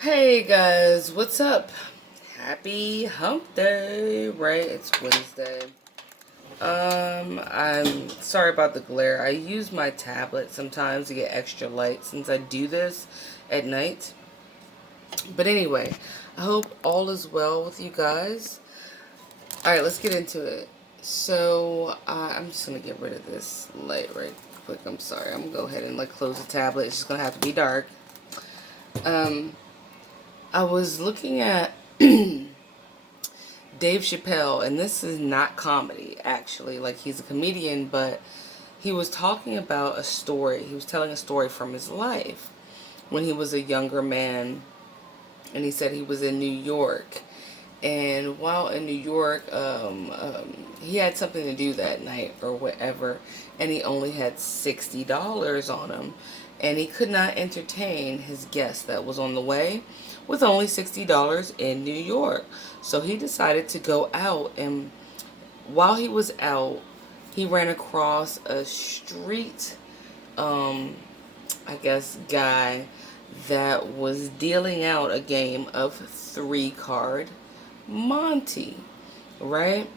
Hey guys, what's up? Happy hump day, right? It's Wednesday. I'm sorry about the glare. I use my tablet sometimes to get extra light since I do this at night. But anyway, I hope all is well with you guys. Alright, let's get into it. So, I'm just gonna get rid of this light right quick. I'm sorry. I'm gonna go ahead and close the tablet. It's just gonna have to be dark. Um, I was looking at Dave Chappelle, and this is not comedy, actually. He's a comedian, but he was talking about a story. He was telling a story from his life when he was a younger man, and he said he was in New York. And while in New York, he had something to do that night or whatever, and he only had $60 on him, and he could not entertain his guest that was on the way with only $60 in New York. So he decided to go out, and while he was out, he ran across a street, um, I guess, guy that was dealing out a game of three card Monty, right?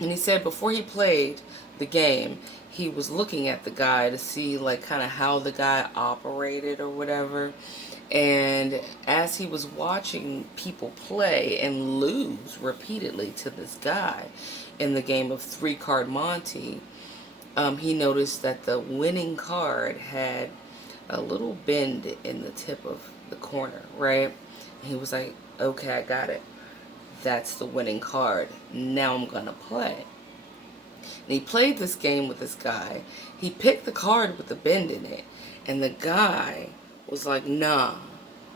And he said before he played the game, he was looking at the guy to see kind of how the guy operated or whatever. And as he was watching people play and lose repeatedly to this guy in the game of three card Monty, he noticed that the winning card had a little bend in the tip of the corner, right? And he was like, okay, I got it. That's the winning card. Now I'm going to play. And he played this game with this guy. He picked the card with the bend in it. And the guy was like, nah,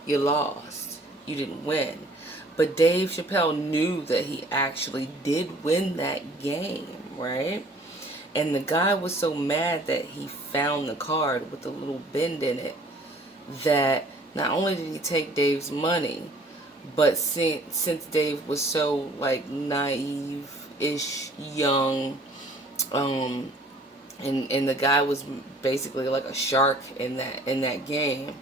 you lost. You didn't win. But Dave Chappelle knew that he actually did win that game, right? And the guy was so mad that he found the card with the little bend in it that not only did he take Dave's money, but since Dave was so naive-ish, young, um, and the guy was basically like a shark in that game,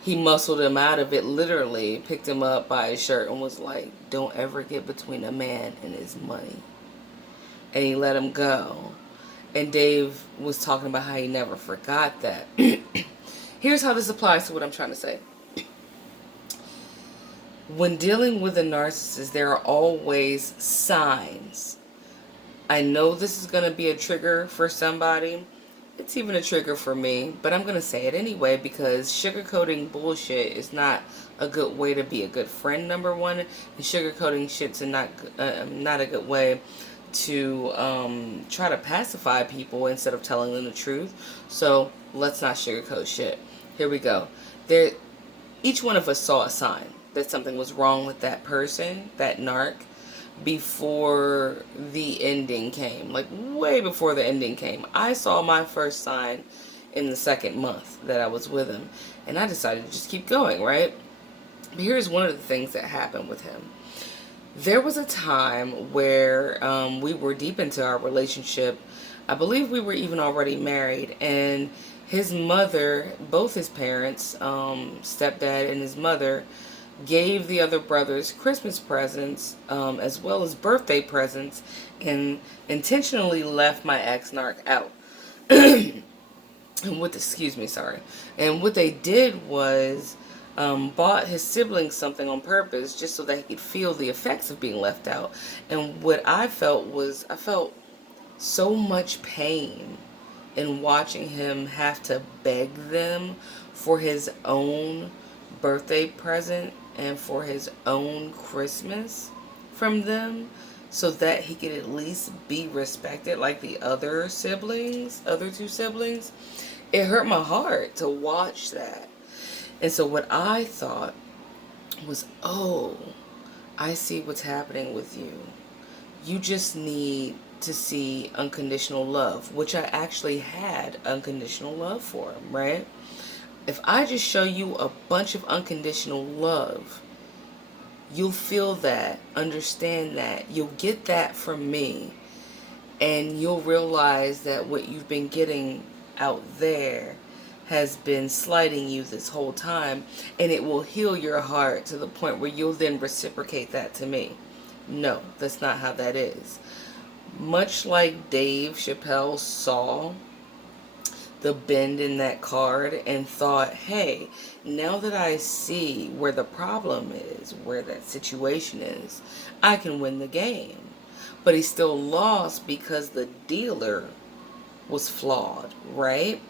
he muscled him out of it. Literally picked him up by his shirt and was like, "Don't ever get between a man and his money." And he let him go. And Dave was talking about how he never forgot that. Here's how this applies to what I'm trying to say. When dealing with a narcissist, there are always signs. I know this is going to be a trigger for somebody. It's even a trigger for me, but I'm going to say it anyway because sugarcoating bullshit is not a good way to be a good friend, number one. And sugarcoating shit's not a good way to try to pacify people instead of telling them the truth. So let's not sugarcoat shit. Here we go. Each one of us saw a sign that something was wrong with that person, that narc, before the ending came. Way before the ending came. I saw my first sign in the second month that I was with him. And I decided to just keep going, right? But here's one of the things that happened with him. There was a time where we were deep into our relationship. I believe we were even already married. And his mother, both his parents, stepdad and his mother, gave the other brothers Christmas presents as well as birthday presents and intentionally left my ex-narc out. Excuse me, sorry. And what they did was bought his siblings something on purpose just so that he could feel the effects of being left out. And what I felt was, I felt so much pain in watching him have to beg them for his own birthday present and for his own Christmas from them so that he could at least be respected like the other two siblings. It hurt my heart to watch that. And so what I thought was, oh, I see what's happening with you. You just need to see unconditional love, which I actually had unconditional love for him, right? If I just show you a bunch of unconditional love, you'll feel that, understand that, you'll get that from me, and you'll realize that what you've been getting out there has been slighting you this whole time, and it will heal your heart to the point where you'll then reciprocate that to me. No, that's not how that is. Much like Dave Chappelle saw the bend in that card and thought, hey, now that I see where the problem is, where that situation is, I can win the game. But he still lost because the dealer was flawed, right?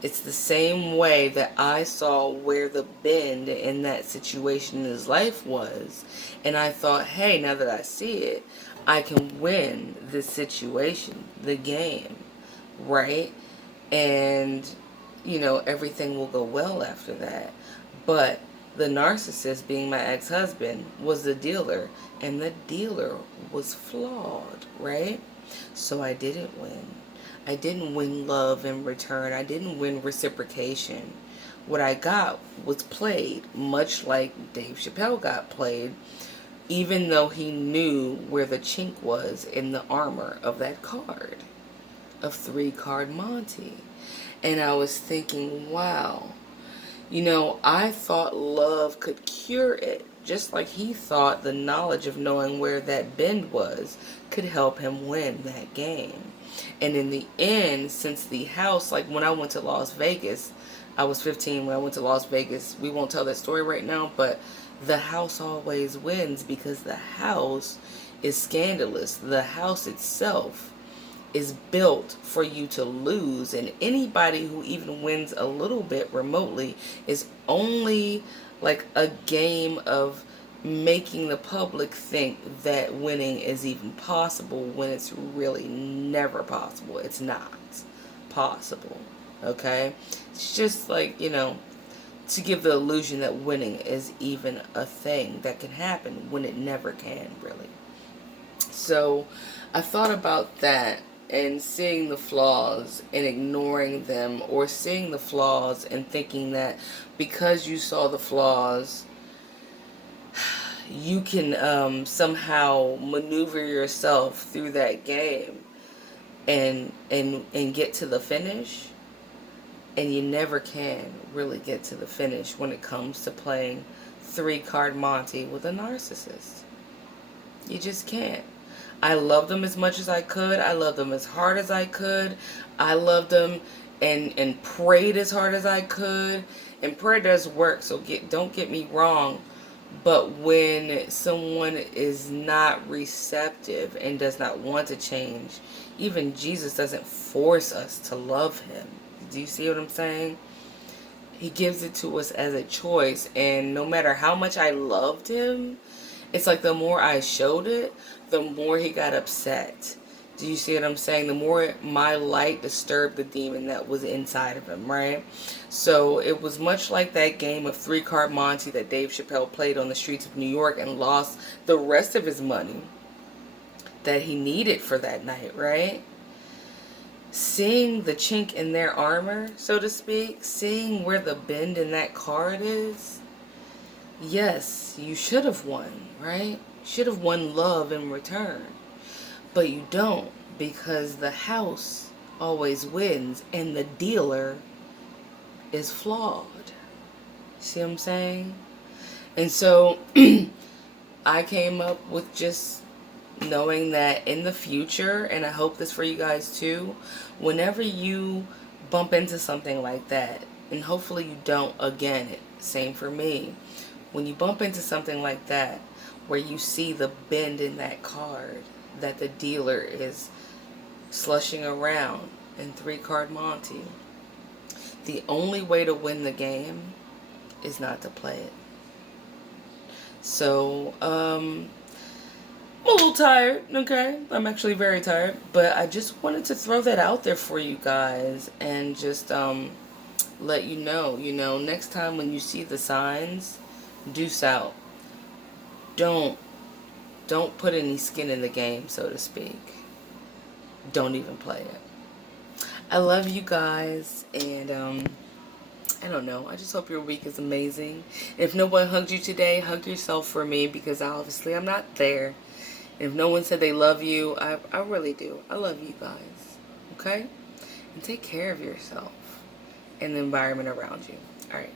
It's the same way that I saw where the bend in that situation in his life was. And I thought, hey, now that I see it, I can win this situation, the game, right? And, everything will go well after that. But the narcissist, being my ex-husband, was the dealer. And the dealer was flawed, right? So I didn't win. I didn't win love in return. I didn't win reciprocation. What I got was played, much like Dave Chappelle got played, even though he knew where the chink was in the armor of that card, of 3-card Monty. And I was thinking, wow, I thought love could cure it, just like he thought the knowledge of knowing where that bend was could help him win that game. And in the end, since the house, like when I went to Las Vegas, I was 15 when I went to Las Vegas. We won't tell that story right now, but the house always wins because the house is scandalous. The house itself is built for you to lose, and anybody who even wins a little bit remotely is only like a game of making the public think that winning is even possible when it's really never possible. It's not possible, okay? It's just like, to give the illusion that winning is even a thing that can happen when it never can, really. So I thought about that, and seeing the flaws and ignoring them, or seeing the flaws and thinking that because you saw the flaws, you can somehow maneuver yourself through that game and get to the finish. And you never can really get to the finish when it comes to playing 3-card Monty with a narcissist. You just can't. I loved them as much as I could. I loved them as hard as I could. I loved them and prayed as hard as I could. And prayer does work, so don't get me wrong. But when someone is not receptive and does not want to change, even Jesus doesn't force us to love him. Do you see what I'm saying? He gives it to us as a choice. And no matter how much I loved him, it's like the more I showed it, the more he got upset. Do you see what I'm saying? The more my light disturbed the demon that was inside of him, right? So it was much like that game of 3-card Monty that Dave Chappelle played on the streets of New York and lost the rest of his money that he needed for that night, right? Seeing the chink in their armor, so to speak, seeing where the bend in that card is, yes, you should have won, right? Should have won love in return. But you don't, because the house always wins and the dealer is flawed. See what I'm saying? And so I came up with just knowing that in the future, and I hope this for you guys too, whenever you bump into something like that, and hopefully you don't again, same for me, when you bump into something like that, where you see the bend in that card that the dealer is slushing around in 3-card Monty, the only way to win the game is not to play it. So, I'm a little tired, okay? I'm actually very tired, but I just wanted to throw that out there for you guys and just let you know, next time when you see the signs, deuce out. Don't put any skin in the game, so to speak. Don't even play it. I love you guys, and I don't know. I just hope your week is amazing. If no one hugged you today, hug yourself for me, because obviously I'm not there. And if no one said they love you, I really do. I love you guys. Okay? And take care of yourself. and the environment around you. All right.